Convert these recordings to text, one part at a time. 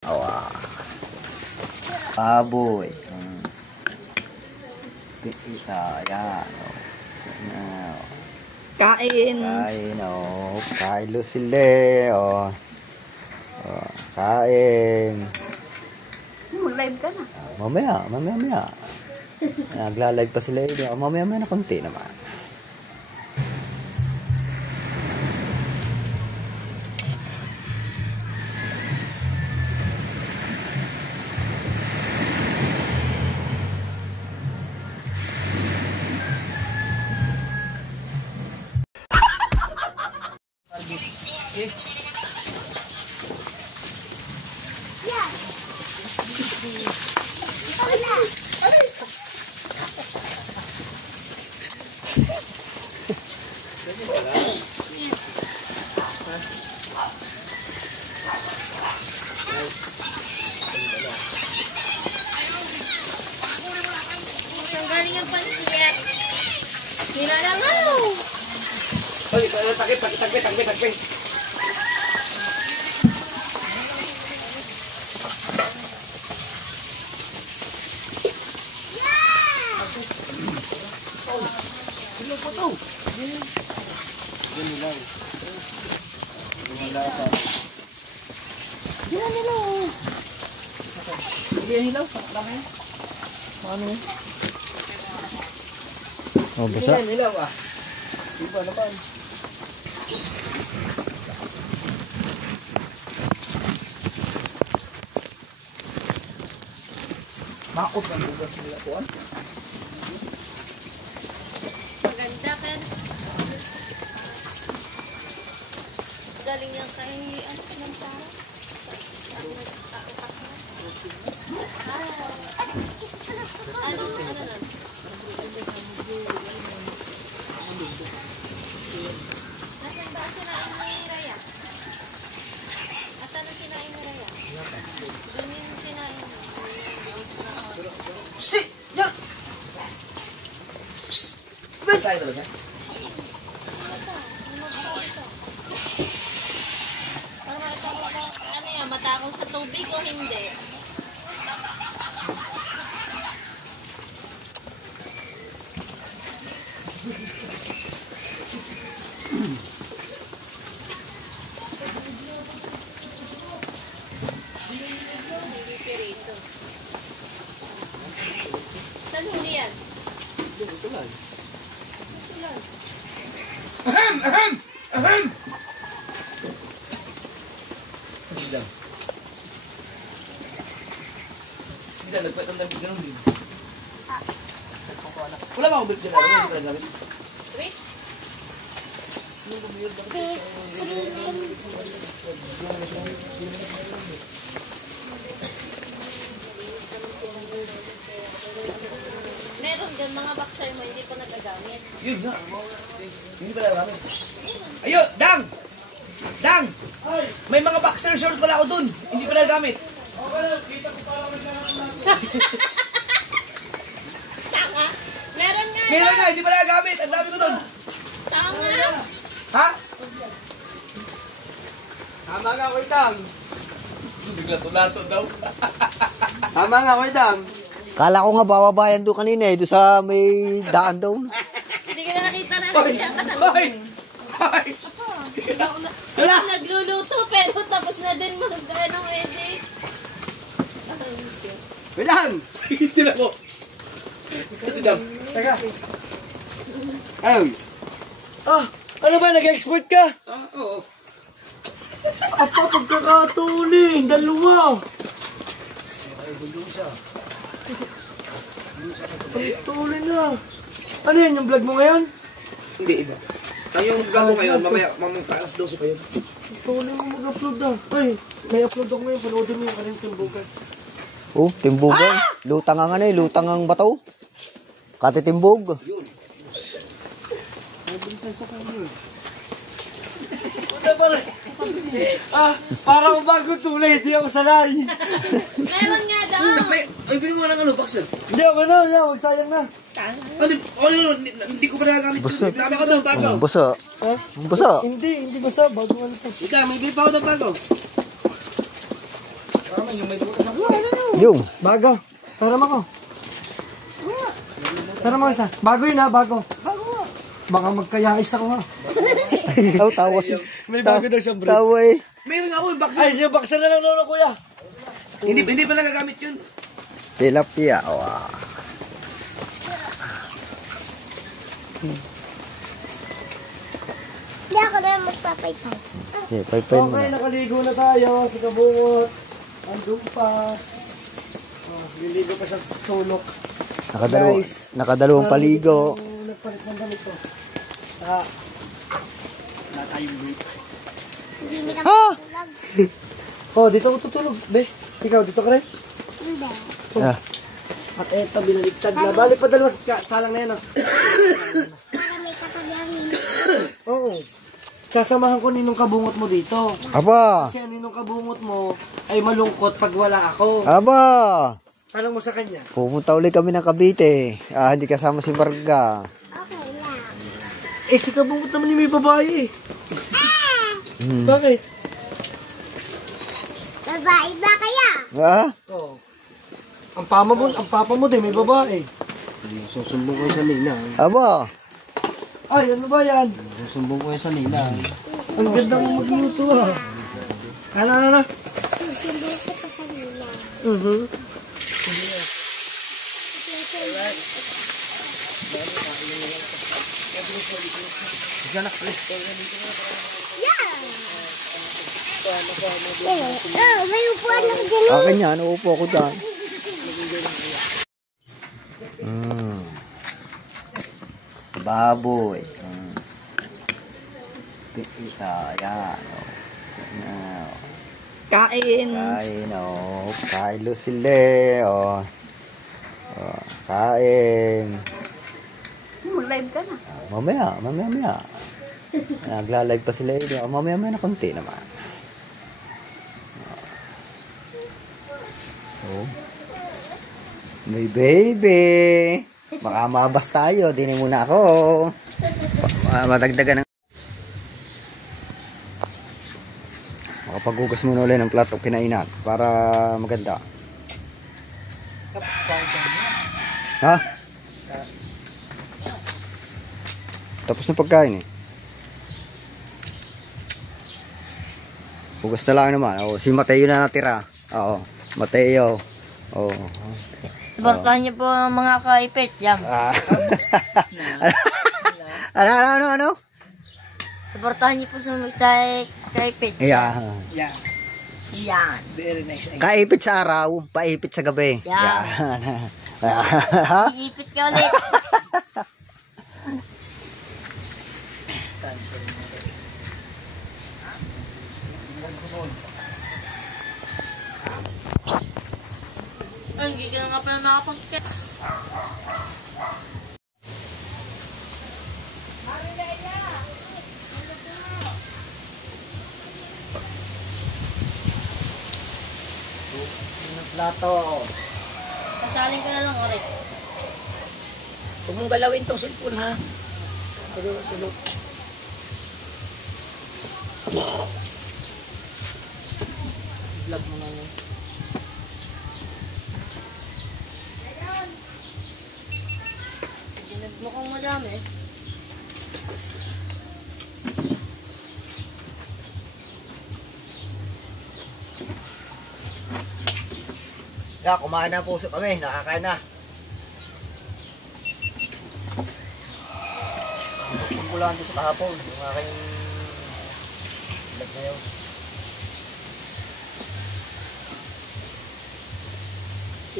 Awa. Baboy. Ayan. Kain. Kain, oh. Kain Lucille, oh. Oh, kain. Mag-live ka na. Mamaya. Nagla-live pa sila yun. Mamaya na konti naman. Saan galing yung pansiyat? Nilalangaw! Oy, takip. Oh, basa. Hilaw ah. Iba naman. Makot ang bugas nila po. Maganda ka. Galing yan kay ano ng Sara. Ano nun? Nasaan ba sinain ni Raya? Nasaan ang sinain ni Raya? Doon yung sinain mo. Si! Yan! Basta ito ba? Ano yan? Matakaw sa tubig o hindi? Saan huli yan? Ahem! Hindi, nagpatang ng ganun din. Wala ba akong bilik dyan? Wala ba gamit? Wait. Meron din mga boxer mo, hindi ko nagagamit. Yun nga. Hindi pala gamit. Ayun! Dang! Dang! May mga boxer shorts pala ako dun. Hindi pala gamit. Tanga! Meron nga! Meron nga, hindi pala gamit. Ang dami ko dun. Tanga! Ha? Tama nga, Kuya Dam. Bigla tulato daw. Tama nga, Kuya Dam. Kala ko nga bababayan doon kanina doon sa may daan daw. Hindi ka na nakita na Hoy! Hoy! Hoy! Sila nagluluto pero tapos na din mag-anong edit. Kuya Dam. Hindi na mo. Kasi daw. Teka. Ay. Ano ba? Nag-export ka? Oo. Apa, pagkakatuling. Dalawa. Pagkakatuling na. Ano yan? Yung vlog mo ngayon? Hindi, iba. Ang yung vlog ko ngayon, mamaya, alas 12 pa yun. Tuling mo mag-upload na. Ay, may upload ako ngayon. Panoodin mo yung kanilang timbugan. Oh, timbugan. Lutang ang lutang ang bato. Katitimbog. Yun. Mabilisan sa kanya. Wala pala. Parang bagong tulay. Hindi ako sanay. Meron nga daw. Sakay, ay, bilhin mo ng boxer. Hindi ako na. Huwag sayang na. Hindi ko pa nagagamit. Basa. Dami ko doon, bago. Basa. Ha? Basa. Hindi basa. Bago ano pa. Ika, may bipaw doon, bago. Yung. Bago. Taram ako. Taram ako isa. Bago yun ha, bago. Baka magkayais ako ha. Oh, tawa si... May bago daw siyang brief. Tawa eh. Mayroon nga ako yung boxer. Ay, siya boxer na lang noon kuya. Hindi pa nagagamit yun. Tilapia. Wow. Hindi ako na magpapaypay. Yeah, pay-pay mo Okay, na. nakaligo na tayo sa kabungot. Andun pa. Oh, liligo pa sa sulok. Guys. Nakadalawang paligo. Nagpalit ng damit ko. Ah. Wala tayong brief. Hindi na Ha? tulog. Oh, dito ako tutulog. Be, ikaw dito ka rin? Hindi. Ah, At eto, binaligtad na. Bali pa dalawa sa salang na yan. Oh. Para may katabihan. Oo. Sasamahan ko ninong kabungot mo dito. aba. Kasi ang ninong kabungot mo ay malungkot pag wala ako. Aba. Tanong mo sa kanya. Pupunta ulit kami ng Cavite. Ah, hindi kasama si Marga. Okay lang. Eh, si kabungot naman yung may babae eh. Hmm. Bakit? Babae ba kaya? Ha? Oo. Ang papa mo din may babae. Susumbong ko sa ninang. Aba. Ay, ano ba yan? Susumbong ko sa ninang. Ang ganda mo magluto ah. Ano? Susumbong ko pa sa nila. Yeah! Oh, may upuan ako dyan. Akin yan. Uupo ako dyan. Baboy. Kita. Yan. Oh. Kain. Kain. Oh. Kain Lucille. Oh. Oh. Kain. Mag-live ka na. Mamaya. Nagla-live pa sila yun. Mamaya na konti naman. Oh. May baby. Baka mabas tayo. Dinin muna ako. Madagdagan ng... Makapaghugas muna ulit ng plato kinainan para maganda. Ha? Tapos na pagkain eh. Hugas na lang naman. Oh, si Mateo na natira. Oo. Mateo. Oh. Suportahan niyo po ang mga kaipit. Yan. Ah. Ano? Suportahan niyo po sa kaipit. Yeah. Yeah. Yan. Very nice. Kaipit sa araw, paipit sa gabi. Yan. Ha? Iipit ka ulit. Hindi ka nga pala nakapagkit. Plato. Pasaling ka na lang ulit. Huwag mong galawin tong cellphone ha. Tulog. Vlog mo na yun. Mukhang madami. Yeah, kumain na puso kami, nakakain na. Pagkulaan doon sa kahapon, yung aking vlog na yun.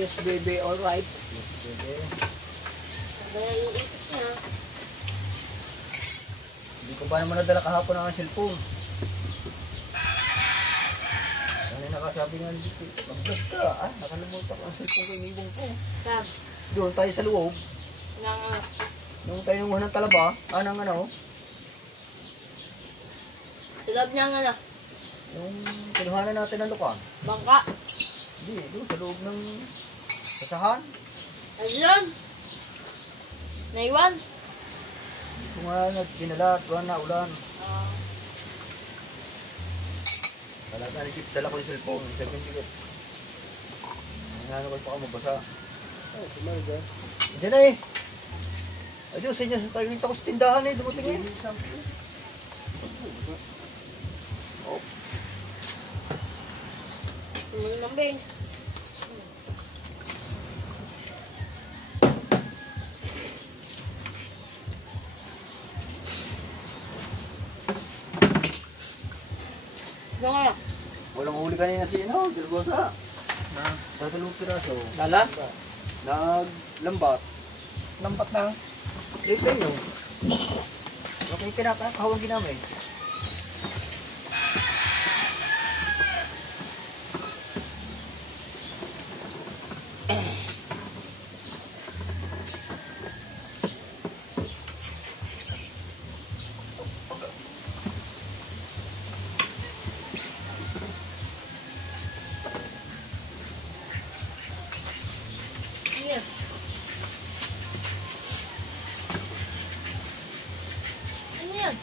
Yes baby, alright. Kaya iisip niya. Hindi ko pa naman nadala kahapon ang cellphone. Ano yung nakasabi nga dito, mag-vlog ka, nakalimutan ko ang cellphone ko, inibong ko. Sab. Doon tayo sa loob, Nang nung tayo nung ng talaba, anang ano, tulad niya nga na. yung kinuhanan natin ng lupa. Bangka. Hindi, doon sa loob ng kasahan. Ayun. Naiwan. Kung nga nagkinalat, wala na ulan. Wala na, dala ko yung cellphone, 7 gigat. Ano ko pa mabasa. Ay, si Marga. Diyan na eh. Ayos, inyo. Kita ko sa tindahan eh. Dumating eh. Lambing. So ngayon? Walang huli kanina si ano, Dilbosa. Sa dalawang piraso. Lala? Naglambat. Lambat na. Late na yun. Okay, kinakahawang ginamit. Ano? Ano yan?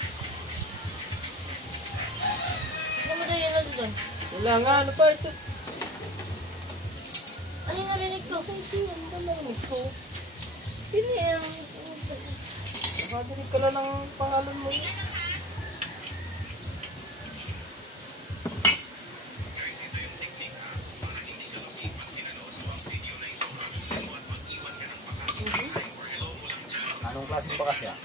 Ano mo daw yan doon? Wala nga, ano pa ito? Ano yung narinig ko? Hindi yan, ano narinig ko? Hindi yan. Nakadinig ka lang ng pangalan mo. Anong klaseng bakas yan?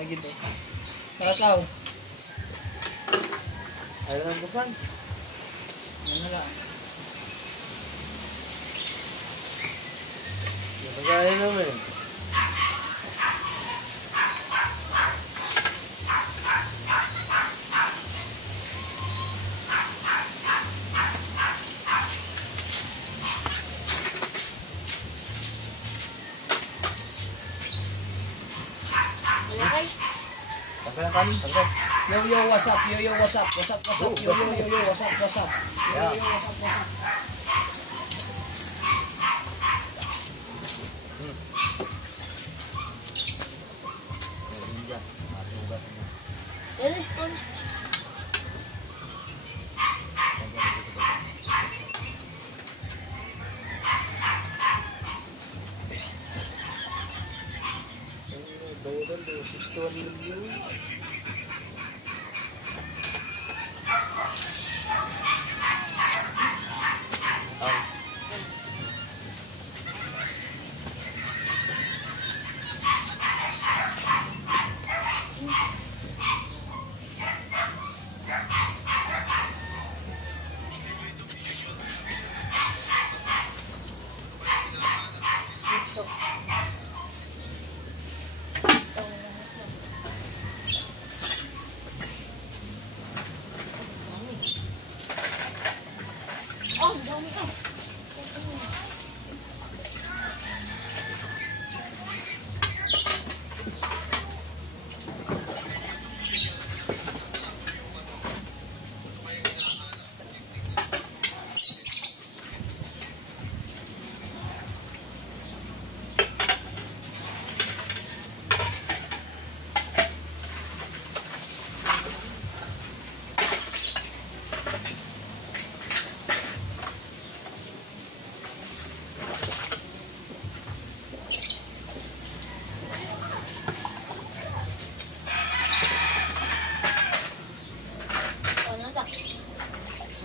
Nagid eh. Nakasaw. Ayaw ng busan. Yan na lang. Napagaya naman. Malaki. Tanggal ang kanin, tanggal. Yo, what's up? Yo, what's up? What's up? What's up? Yo, what's up? What's up? Yo, what's up? What's up? Yan is fun. Bayaran do 61 million. Oh, dami ka.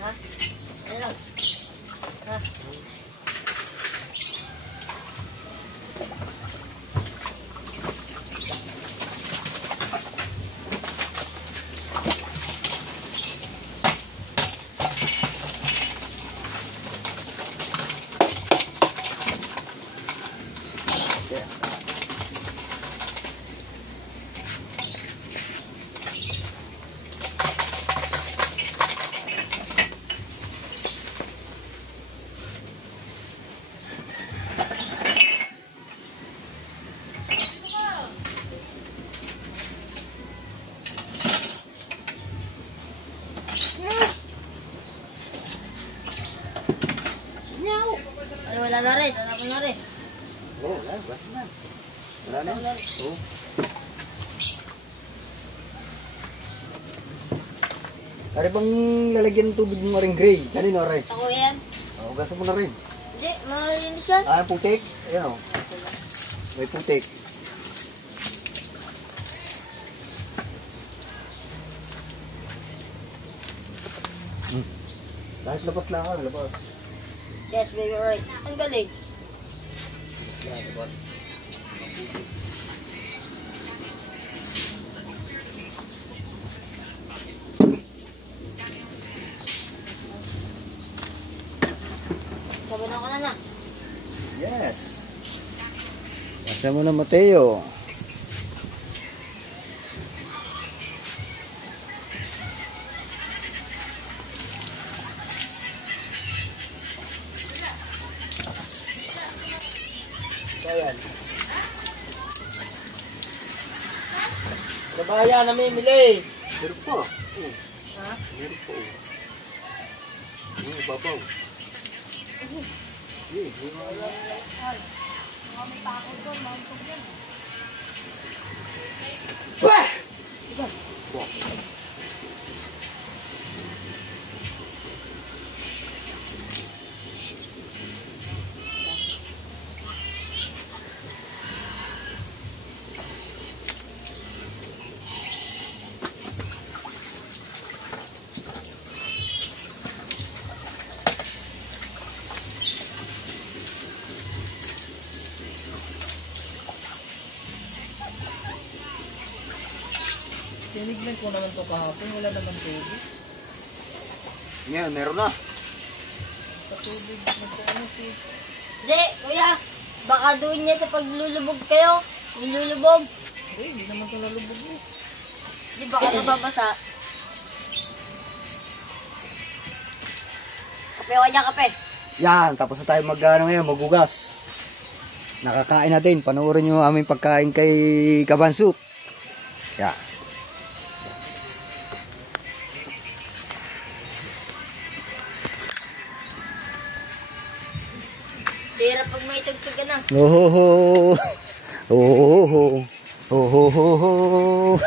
Ha? Ano lang? Ha? Wala na rin. Wala na rin. Oo, wala. Basta na. Wala na. Oo. Are bang lalagyan ng tubig mo rin gray? Kanino rin? Ako yan. Hugasan mo na rin. Hindi, malinis yan. Ah, putik. Ayan o. May putik. Kahit labas lang ka, labas. Yes, baby, right. Ang galing. Labas lang, labas. Sabanan ko na na. Yes. Pasa mo na, Mateo. Ayan. Sa bayan namimili. Meron pa. Ha? Meron pa. Babaw. Tinignan ko naman to kahapon, wala naman tubig. Ngayon, meron na. Patubig, nagkaano si... Hindi, kuya. Baka doon niya sa paglulubog kayo. Nilulubog. hindi naman ito nalubog eh. Di baka nababasa. Kape ko niya, kape. Yan, tapos na tayo ngayon, magugas. Nakakain natin. Panoorin nyo aming pagkain kay Kabansut. Yan. Pero pag may tugtog ka na. Oh, oh, oh, oh.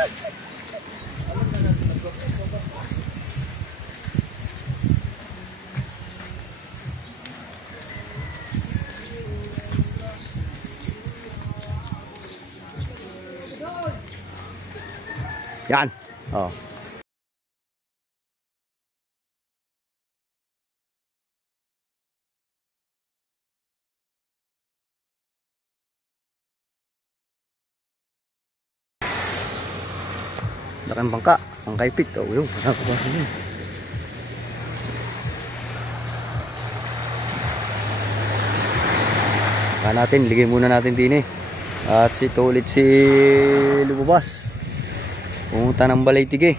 Yan. Oh. Laking bangka, ang kaipit. Oh, yun, nakakapasin yun. Saka natin, ligay muna natin din eh. At ulit si lumabas. Pumunta ng Balay-Tige.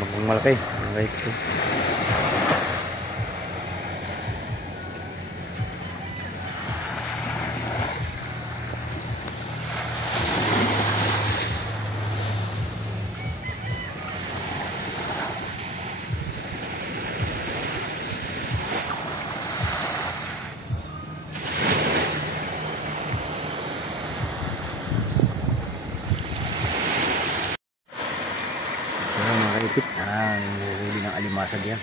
Bangkong malaki. Ang kaipit. Ipit. Huli ng alimasag yan.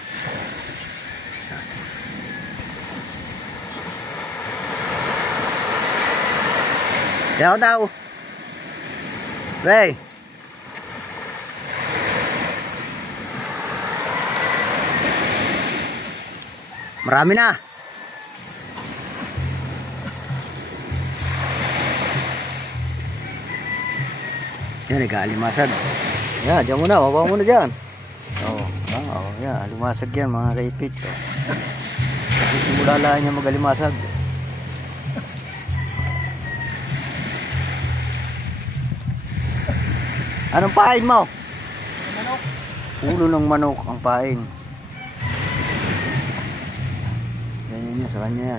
Daw. Ray. Marami na. Yan, nag-aalimasag. Yan, dyan muna, baba muna dyan. Yan, alimasag yan mga kaipit. Kasi simula lang niya mag-alimasag. Anong pain mo? Manok. Ulo ng manok ang pain. Yan, sa kanya.